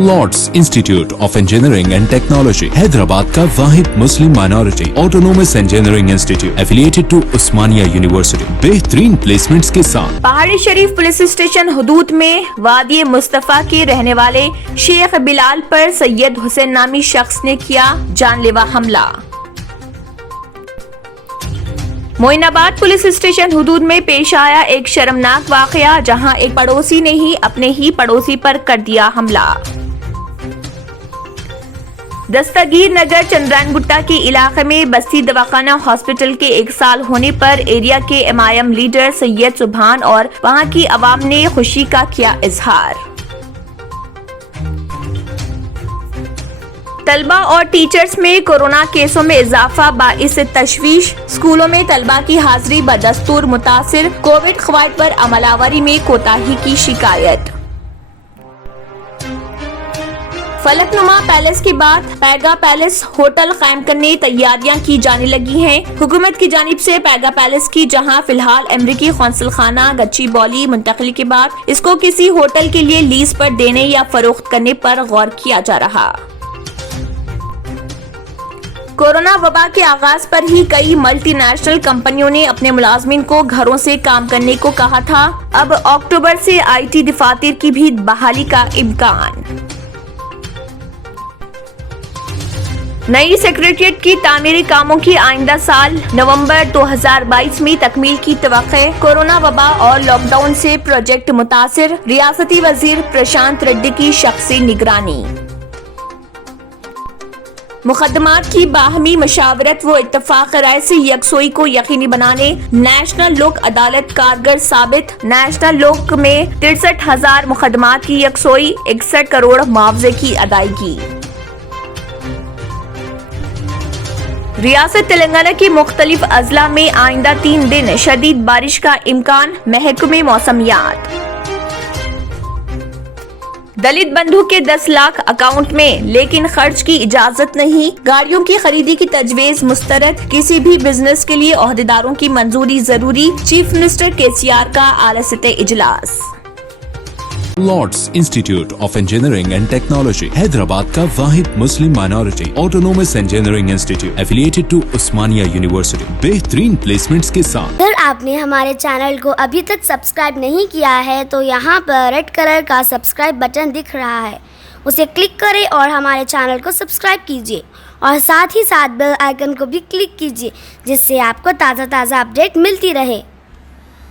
Lord's institute of engineering and technology Hyderabad का वाहिद Muslim minority autonomous engineering institute affiliated to Osmania university बेहतरीन placements के साथ। पहाड़ी शरीफ पुलिस स्टेशन हुदूद में वादी मुस्तफा के रहने वाले शेख बिलाल पर सैयद हुसैन नामी शख्स ने किया जानलेवा हमला। मोइनाबाद पुलिस स्टेशन हुदूद में पेश आया एक शर्मनाक वाकया, जहां एक पड़ोसी ने ही अपने ही पड़ोसी पर कर दिया हमला। दस्तगीर नगर चंद्रानगुट्टा के इलाके में बस्ती दवाखाना हॉस्पिटल के 1 साल होने पर एरिया के एमआईएम लीडर सैयद सुभान और वहां की आवाम ने खुशी का किया इजहार। तलबा और टीचर्स में कोरोना केसों में इजाफा बाइस तशवीश। स्कूलों में तलबा की हाजिरी बदस्तूर मुतासिर। कोविड क़वाइद पर अमलावरी में कोताही की शिकायत। फलकनुमा पैलेस के बाद पैगा पैलेस होटल कायम करने तैयारियां की जाने लगी हैं। हुकूमत की जानिब से पैगा पैलेस की जहां फिलहाल अमरीकी कौंसल खाना गच्ची बौली मुंतकली के बाद इसको किसी होटल के लिए लीज पर देने या फरोख्त करने पर गौर किया जा रहा। कोरोना वबा के आगाज पर ही कई मल्टीनेशनल कंपनियों ने अपने मुलाजमीन को घरों से काम करने को कहा था। अब अक्टूबर से आईटी दफातर की भी बहाली का इम्कान। नई सेक्रेटेरिएट की तामीरी कामों की आइंदा साल नवंबर 2022 में तकमील की तवक्के। कोरोना वबा और लॉकडाउन से प्रोजेक्ट मुतासिर। रियासती वजीर प्रशांत रेड्डी की शख्सी निगरानी। मुकदमात की बाहमी मशावरत व इत्तफाक राय से यकसोई को यकीनी बनाने नेशनल लोक अदालत कारगर साबित। नेशनल लोक में 63,000 मुकदमात की यकसोई, 61 करोड़ मुआवजे की अदायगी। रियासत तेलंगाना के मुख्तलिफ अजला में आइंदा 3 दिन शदीद बारिश का इम्कान। महकमे मौसमियात। दलित बंधु के 10 लाख अकाउंट में, लेकिन खर्च की इजाजत नहीं। गाड़ियों की खरीदी की तजवीज मुस्तरद। किसी भी बिजनेस के लिए ओहदेदारों की मंजूरी जरूरी। चीफ मिनिस्टर केसीआर का आला सतह इजलास। Lords institute of engineering and technology Hyderabad का वाहिद Muslim minority autonomous engineering institute affiliated to Osmania university बेहतरीन प्लेसमेंट्स के साथ। अगर आपने हमारे चैनल को अभी तक सब्सक्राइब नहीं किया है तो यहाँ पर रेड कलर का सब्सक्राइब बटन दिख रहा है, उसे क्लिक करें और हमारे चैनल को सब्सक्राइब कीजिए और साथ ही साथ बेल आइकन को भी क्लिक कीजिए, जिससे आपको ताज़ा अपडेट मिलती रहे।